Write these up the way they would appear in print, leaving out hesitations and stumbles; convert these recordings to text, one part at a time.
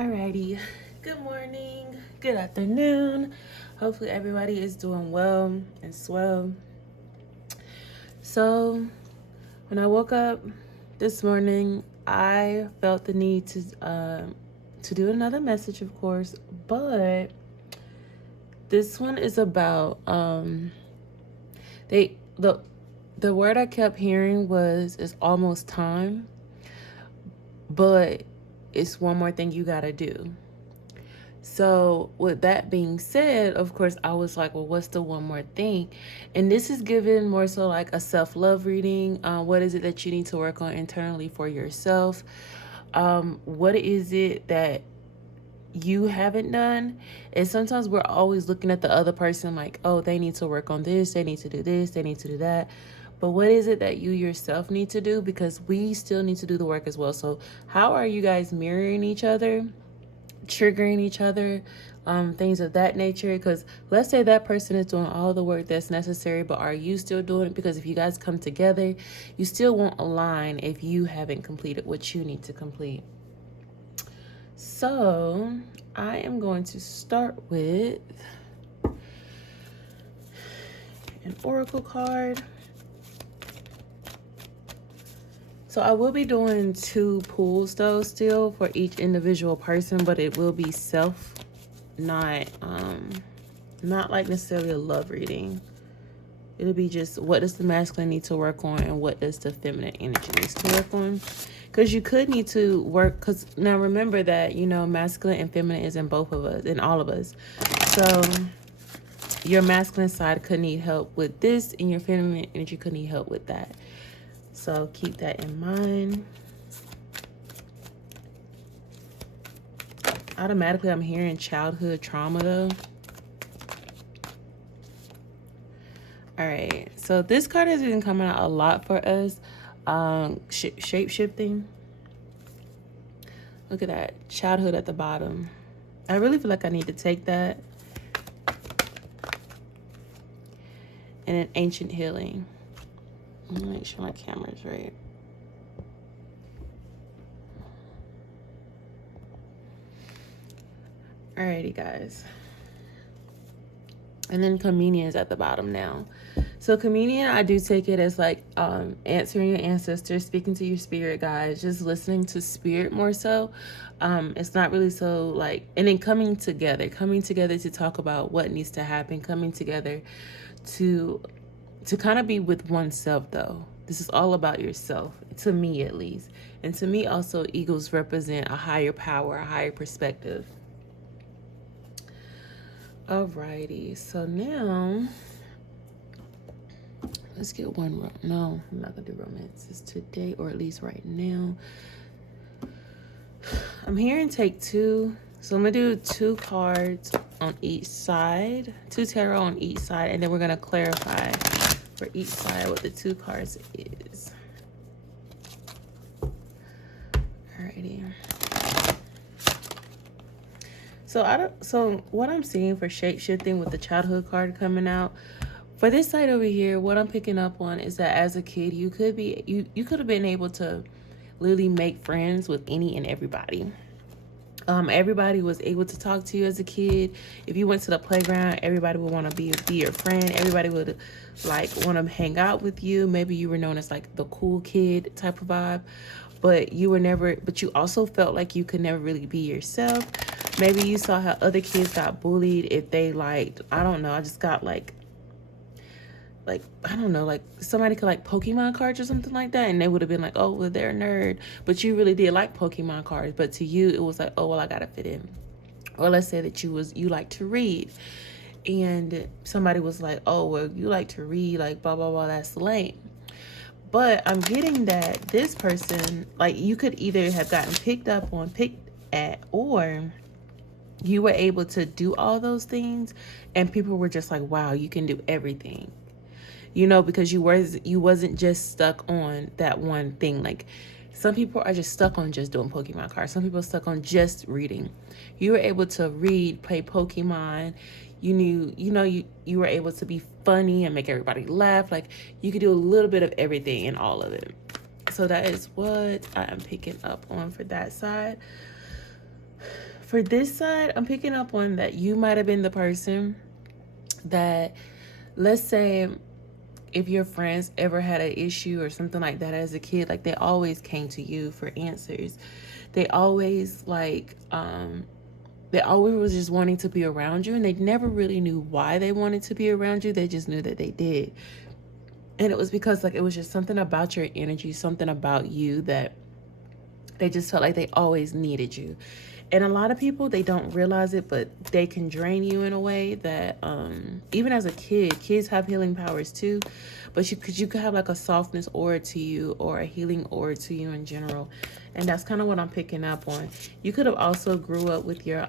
Alrighty, good morning, good afternoon. Hopefully everybody is doing well and swell. So when I woke up this morning, I felt the need to do another message, of course, but this one is about they the word I kept hearing was it's almost time, but it's one more thing you gotta do. So, with that being said, of course, I was like, well, what's the one more thing? And this is given more so like a self love reading. What is it that you need to work on internally for yourself? What is it that you haven't done? And sometimes we're always looking at the other person like, oh, they need to work on this, they need to do this, they need to do that. But what is it that you yourself need to do? Because we still need to do the work as well. So, how are you guys mirroring each other? Triggering each other, things of that nature? Because let's say that person is doing all the work that's necessary, but are you still doing it? Because if you guys come together, you still won't align if you haven't completed what you need to complete. So I am going to start with an oracle card. So I will be doing 2 pulls though still for each individual person, but it will be self, not like necessarily a love reading. It'll be just what does the masculine need to work on and what does the feminine energy needs to work on. Because you could need to work, because now remember that, masculine and feminine is in both of us, in all of us. So your masculine side could need help with this and your feminine energy could need help with that. So keep that in mind. Automatically, I'm hearing childhood trauma though. All right, so this card has been coming out a lot for us. Shape shifting. Look at that, childhood at the bottom. I really feel like I need to take that. And an ancient healing. Let me make sure my camera's right. Alrighty, guys. And then communion is at the bottom now. So communion, I do take it as like answering your ancestors, speaking to your spirit guides, just listening to spirit more so. It's not really so like, and then coming together to talk about what needs to happen, coming together to kind of be with oneself though. This is all about yourself, to me at least. And to me also, eagles represent a higher power, a higher perspective. Alrighty, so now let's get one. No, I'm not gonna do romances today, or at least right now. I'm hearing take 2. So I'm gonna do 2 cards on each side, 2 tarot on each side, and then we're gonna clarify for each side what the 2 cards is. Alrighty. So what I'm seeing for shape shifting with the childhood card coming out, for this side over here, what I'm picking up on is that as a kid, you could have been able to literally make friends with any and everybody. Everybody was able to talk to you as a kid. If you went to the playground, everybody would want to be your friend. Everybody would like want to hang out with you. Maybe you were known as like the cool kid type of vibe, but you also felt like you could never really be yourself. Maybe you saw how other kids got bullied if they liked, I don't know, I just got like I don't know, like somebody could like Pokemon cards or something like that, and they would have been like, oh, well, they're a nerd, but you really did like Pokemon cards, but to you it was like, oh, well, I gotta fit in. Or let's say that you like to read, and somebody was like, oh, well, you like to read, like blah blah blah, that's lame. But I'm getting that this person, like, you could either have gotten picked at, or you were able to do all those things and people were just like, wow, you can do everything. Because you wasn't just stuck on that one thing. Like, some people are just stuck on just doing Pokemon cards. Some people are stuck on just reading. You were able to read, play Pokemon. You were able to be funny and make everybody laugh. Like, you could do a little bit of everything in all of it. So that is what I am picking up on for that side. For this side, I'm picking up on that you might have been the person that, let's say, if your friends ever had an issue or something like that as a kid, like they always came to you for answers. They always they always was just wanting to be around you, and they never really knew why they wanted to be around you. They just knew that they did. And it was because like it was just something about your energy, something about you that they just felt like they always needed you. And a lot of people, they don't realize it, but they can drain you in a way that even as a kid, kids have healing powers too. But you could have like a softness aura to you, or a healing aura to you in general. And that's kind of what I'm picking up on. You could have also grew up with your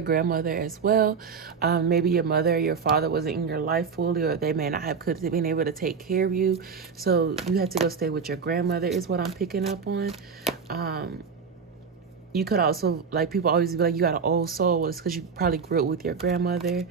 grandmother as well. Maybe your mother or your father wasn't in your life fully, or they may not have could have been able to take care of you, so you had to go stay with your grandmother, is what I'm picking up on. You could also, like, people always be like, you got an old soul. Well, it's because you probably grew up with your grandmother.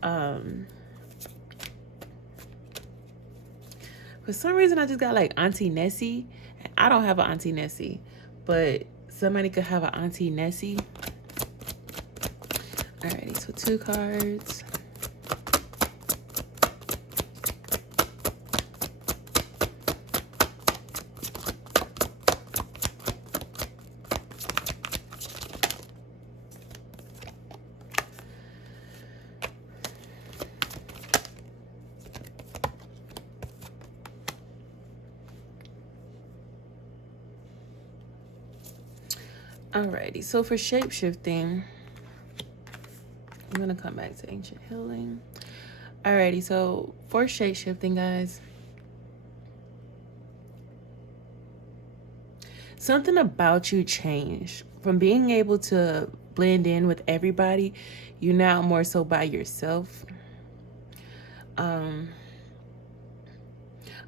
For some reason, I just got like Auntie Nessie. I don't have an Auntie Nessie, but somebody could have an Auntie Nessie. Alrighty, so 2 cards. Alrighty, so for shape-shifting, I'm going to come back to ancient healing. Alrighty, so for shape-shifting, guys, something about you changed. From being able to blend in with everybody, you're now more so by yourself.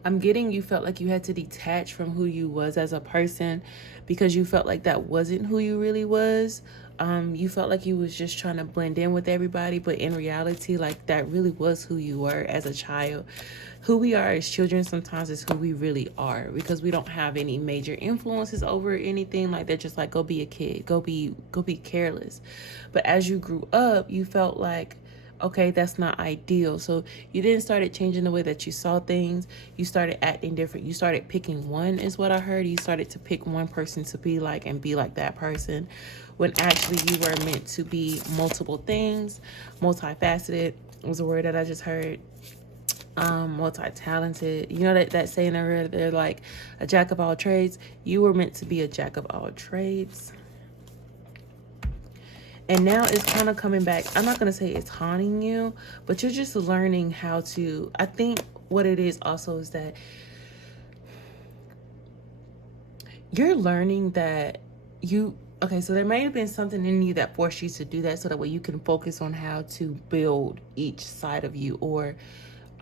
I'm getting you felt like you had to detach from who you was as a person, because you felt like that wasn't who you really was. You felt like you was just trying to blend in with everybody, but in reality, like, that really was who you were as a child. Who we are as children sometimes is who we really are, because we don't have any major influences over anything. Like, they're just like, go be a kid, go be careless. But as you grew up, you felt like, okay, that's not ideal. So you then started changing the way that you saw things. You started acting different. You started picking one, is what I heard. You started to pick one person to be like and be like that person, when actually you were meant to be multiple things. Multifaceted was a word that I just heard. Multi-talented. You know that saying they're like a jack of all trades. You were meant to be a jack of all trades. And now it's kind of coming back. I'm not going to say it's haunting you, but you're just learning how to, I think what it is also is that you're learning that okay, so there may have been something in you that forced you to do that, so that way you can focus on how to build each side of you, or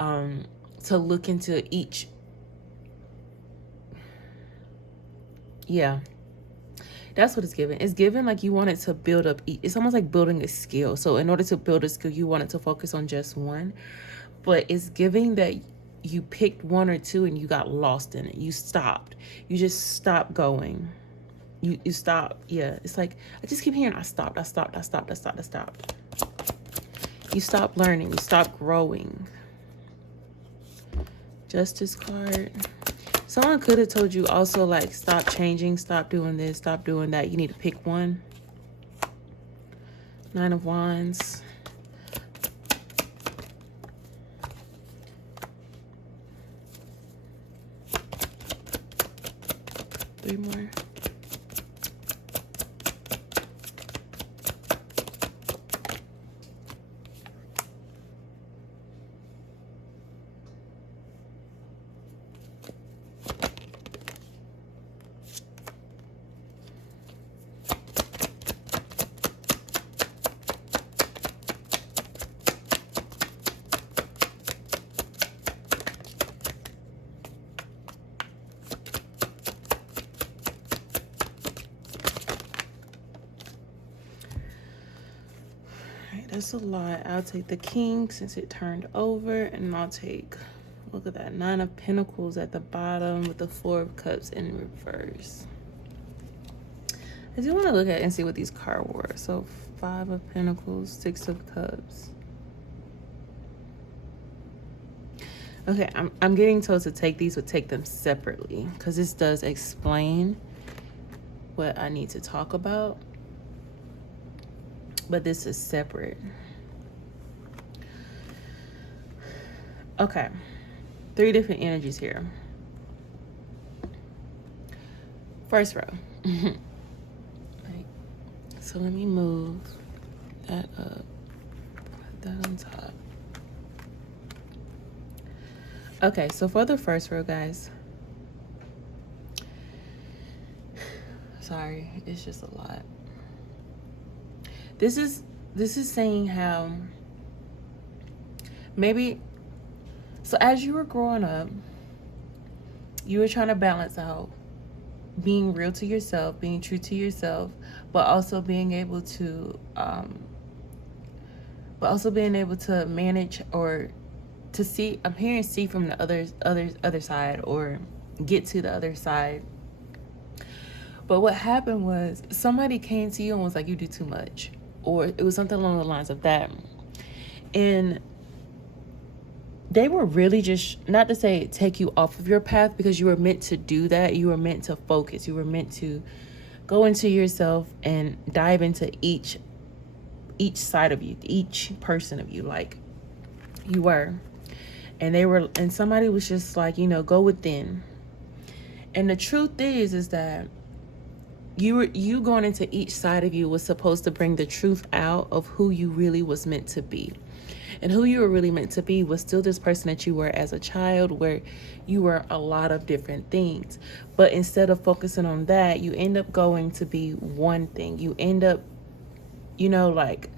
to look into each. Yeah. That's what it's given. It's given like you wanted to build up. It's almost like building a skill. So in order to build a skill, you wanted to focus on just one. But it's giving that you picked one or two and you got lost in it. You stopped. You just stopped going. You stopped. Yeah. It's like, I just keep hearing, I stopped. You stopped learning. You stopped growing. Justice card. Someone could have told you also, like, stop changing, stop doing this, stop doing that. You need to pick one. 9 of Wands. 3 more. That's a lot. I'll take the King since it turned over, and I'll take, look at that, 9 of Pentacles at the bottom with the 4 of Cups in reverse. I do want to look at and see what these cards were. So 5 of Pentacles, 6 of Cups. Okay, I'm getting told to take these, but take them separately, because this does explain what I need to talk about. But this is separate. Okay, 3 different energies here. First row. Right. So let me move that up, put that on top. Okay, so for the first row, guys, sorry, it's just a lot. This is saying how maybe, so as you were growing up, you were trying to balance out being real to yourself, being true to yourself, but also being able to manage, or to see, I'm hearing see from the other side, or get to the other side. But what happened was somebody came to you and was like, you do too much, or it was something along the lines of that. And they were really just, not to say take you off of your path, because you were meant to do that. You were meant to focus. You were meant to go into yourself and dive into each side of you, each person of you, like you were. And somebody was just like, go within. And the truth is that you going into each side of you was supposed to bring the truth out of who you really was meant to be. And who you were really meant to be was still this person that you were as a child, where you were a lot of different things. But instead of focusing on that, you end up going to be one thing. You end up, like,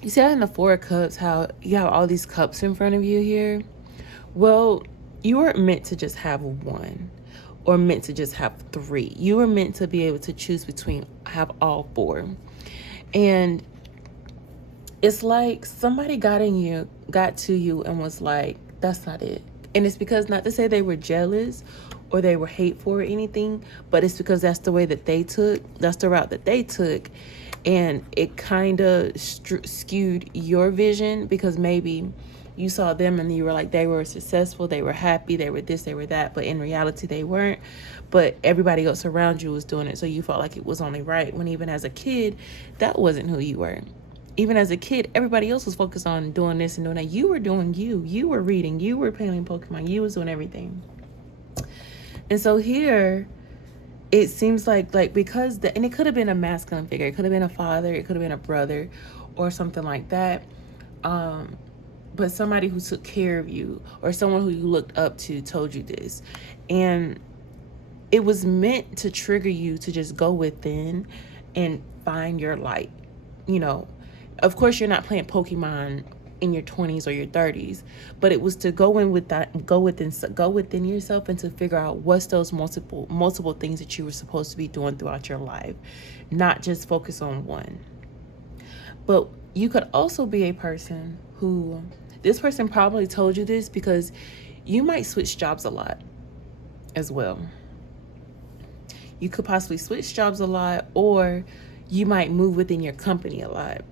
you see how in the 4 of Cups, how you have all these cups in front of you here? Well, you weren't meant to just have one, or meant to just have 3. You were meant to be able to choose between, have all 4. And it's like somebody got to you and was like, that's not it. And it's because, not to say they were jealous or they were hateful or anything, but it's because that's the way that that's the route that they took. And it kind of skewed your vision, because maybe you saw them and you were like, they were successful, they were happy, they were this, they were that, but in reality they weren't. But everybody else around you was doing it, so you felt like it was only right, when even as a kid, that wasn't who you were. Even as a kid, everybody else was focused on doing this and doing that. You were doing you were reading, you were playing Pokemon, you was doing everything. And so here, it seems like because and it could have been a masculine figure, it could have been a father, it could have been a brother, or something like that. But somebody who took care of you, or someone who you looked up to, told you this. And it was meant to trigger you to just go within and find your light. Of course, you're not playing Pokemon in your 20s or your 30s, but it was to go within yourself, and to figure out what's those multiple things that you were supposed to be doing throughout your life, not just focus on one. But you could also be a person who, this person probably told you this because you might switch jobs a lot as well. You could possibly switch jobs a lot, or you might move within your company a lot.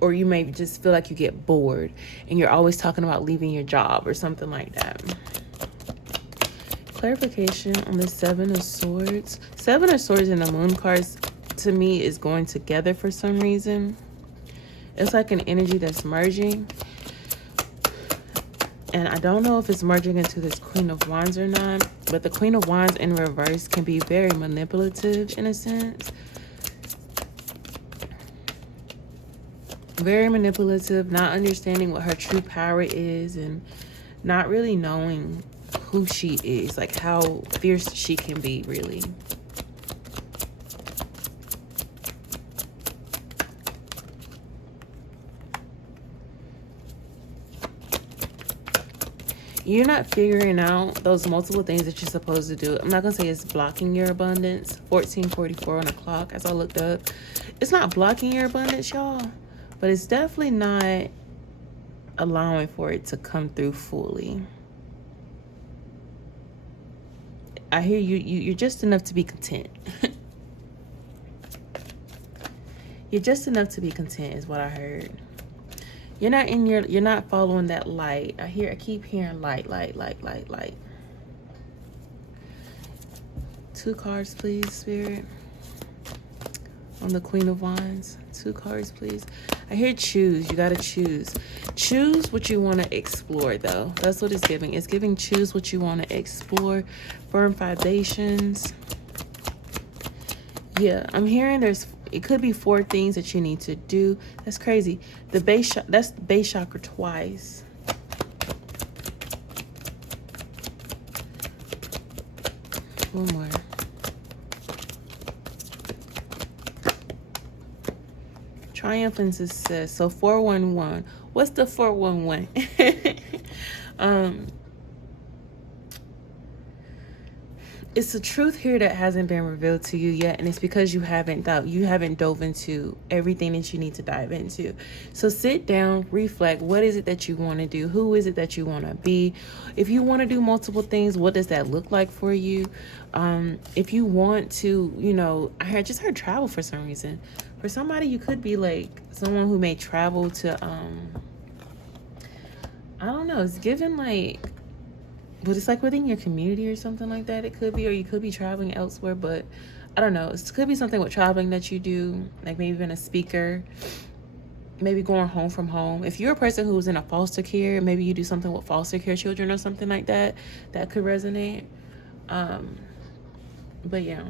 Or you may just feel like you get bored and you're always talking about leaving your job or something like that. Clarification on the 7 of Swords. 7 of Swords and the Moon cards, to me, is going together for some reason. It's like an energy that's merging. And I don't know if it's merging into this Queen of Wands or not, but the Queen of Wands in reverse can be very manipulative in a sense. Very manipulative, not understanding what her true power is, and not really knowing who she is, like how fierce she can be, really. You're not figuring out those multiple things that you're supposed to do. I'm not going to say it's blocking your abundance. 1444 on the clock, as I looked up. It's not blocking your abundance, y'all. But it's definitely not allowing for it to come through fully. I hear you. You're just enough to be content. You're just enough to be content is what I heard. You're not following that light. I keep hearing light, light, light, light, light. 2 cards, please, Spirit. On the Queen of Wands. 2 cards, please. I hear choose. You got to choose. Choose what you want to explore, though. That's what it's giving. It's giving choose what you want to explore. Firm foundations. Yeah, I'm hearing it could be 4 things that you need to do. That's crazy. That's base chakra twice. One more. Triumph and success. So 411. What's the 411? It's the truth here that hasn't been revealed to you yet, and it's because you haven't dove into everything that you need to dive into. So sit down, reflect. What is it that you want to do? Who is it that you want to be? If you want to do multiple things, what does that look like for you? If you want to, I just heard travel for some reason. For somebody, you could be like someone who may travel to, I don't know, it's given like, but it's like within your community or something like that. It could be, or you could be traveling elsewhere, but I don't know. It could be something with traveling that you do, like maybe being a speaker, maybe going home from home. If you're a person who's in a foster care, maybe you do something with foster care children or something like that. That could resonate. But yeah.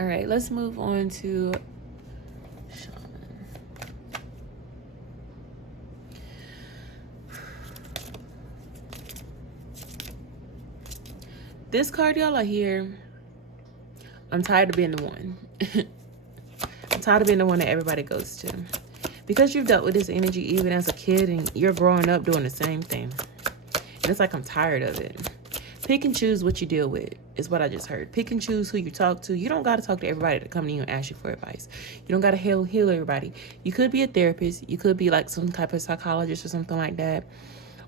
All right, let's move on to this card, y'all, are here. I'm tired of being the one. I'm tired of being the one that everybody goes to. Because you've dealt with this energy even as a kid and you're growing up doing the same thing. And it's like, I'm tired of it. Pick and choose what you deal with is what I just heard. Pick and choose who you talk to. You don't got to talk to everybody that come to you and ask you for advice. You don't got to heal everybody. You could be a therapist. You could be like some type of psychologist or something like that.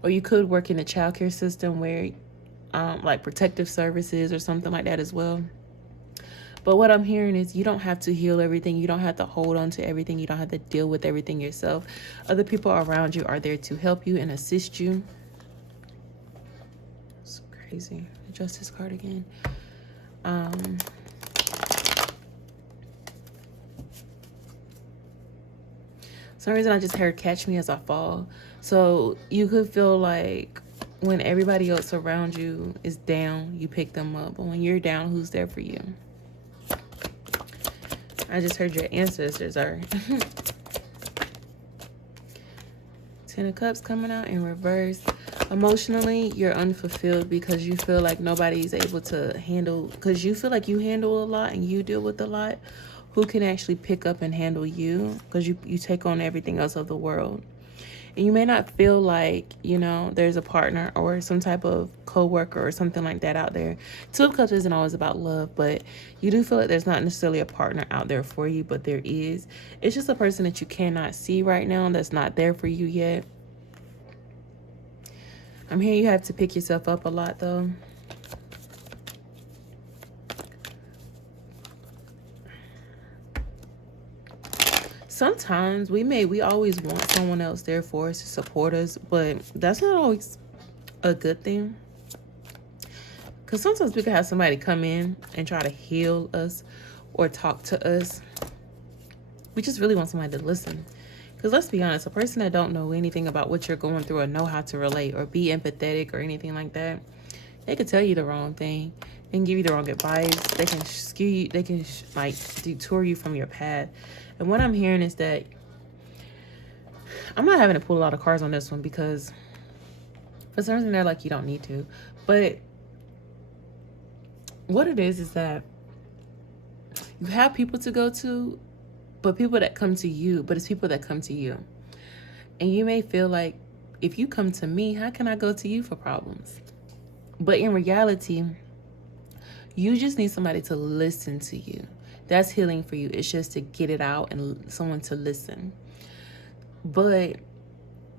Or you could work in the childcare system where like protective services or something like that as well. But what I'm hearing is you don't have to heal everything. You don't have to hold on to everything. You don't have to deal with everything yourself. Other people around you are there to help you and assist you. It's crazy. The Justice card again. Some reason I just heard catch me as I fall. So you could feel like when everybody else around you is down, you pick them up. But when you're down, who's there for you? I just heard your ancestors are. 10 of Cups coming out in reverse. Emotionally, you're unfulfilled because you feel like nobody's able to handle, because you feel like you handle a lot and you deal with a lot. Who can actually pick up and handle you? Because you take on everything else of the world. And you may not feel like, there's a partner or some type of co-worker or something like that out there. 2 of Cups isn't always about love, but you do feel like there's not necessarily a partner out there for you, but there is. It's just a person that you cannot see right now that's not there for you yet. I'm hearing you have to pick yourself up a lot, though. Sometimes we always want someone else there for us to support us, but that's not always a good thing. Because sometimes we can have somebody come in and try to heal us or talk to us. We just really want somebody to listen. Because let's be honest, a person that don't know anything about what you're going through or know how to relate or be empathetic or anything like that, they could tell you the wrong thing. They can give you the wrong advice. They can skew you. They can like detour you from your path. And what I'm hearing is that I'm not having to pull a lot of cards on this one because for some reason they're like, you don't need to. But what it is that you have people to go to, but people that come to you, but it's people that come to you. And you may feel like, if you come to me, how can I go to you for problems? But in reality, you just need somebody to listen to you. That's healing for you. It's just to get it out and someone to listen. But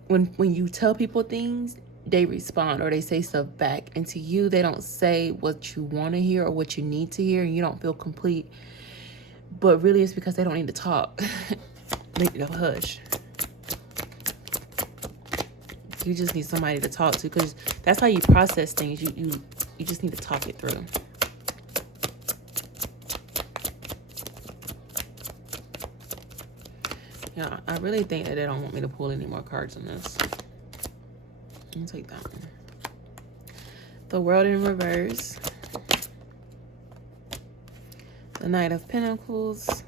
when you tell people things, they respond or they say stuff back. And to you, they don't say what you want to hear or what you need to hear. And you don't feel complete. but really it's because they don't need to talk. They need to hush. You just need somebody to talk to, because that's how you process things. You just need to talk it through. Yeah, I really think that they don't want me to pull any more cards on this. Let me take that one. The World in reverse. The Knight of Pentacles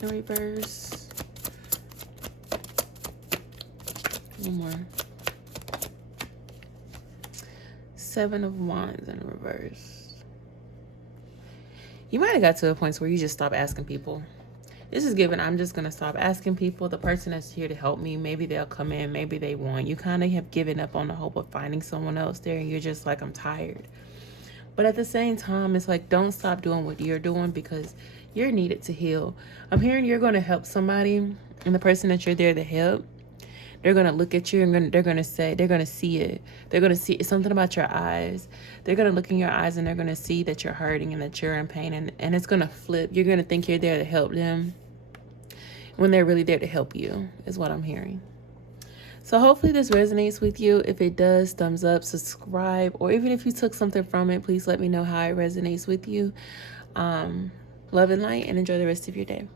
in reverse. One more. Seven of Wands in reverse. You might have got to a point where you just stop asking people. This is given, I'm just going to stop asking people. The person that's here to help me, maybe they'll come in, maybe they won't. You kind of have given up on the hope of finding someone else there, and you're just like, I'm tired. But at the same time, it's like, don't stop doing what you're doing, because you're needed to heal. I'm hearing you're going to help somebody, and the person that you're there to help, they're going to look at you and they're going to say, they're going to see it. They're going to see something about your eyes. They're going to look in your eyes and they're going to see that you're hurting and that you're in pain. And it's going to flip. You're going to think you're there to help them when they're really there to help you, is what I'm hearing. So hopefully this resonates with you. If it does, thumbs up, subscribe, or even if you took something from it, please let me know how it resonates with you. Love and light, and enjoy the rest of your day.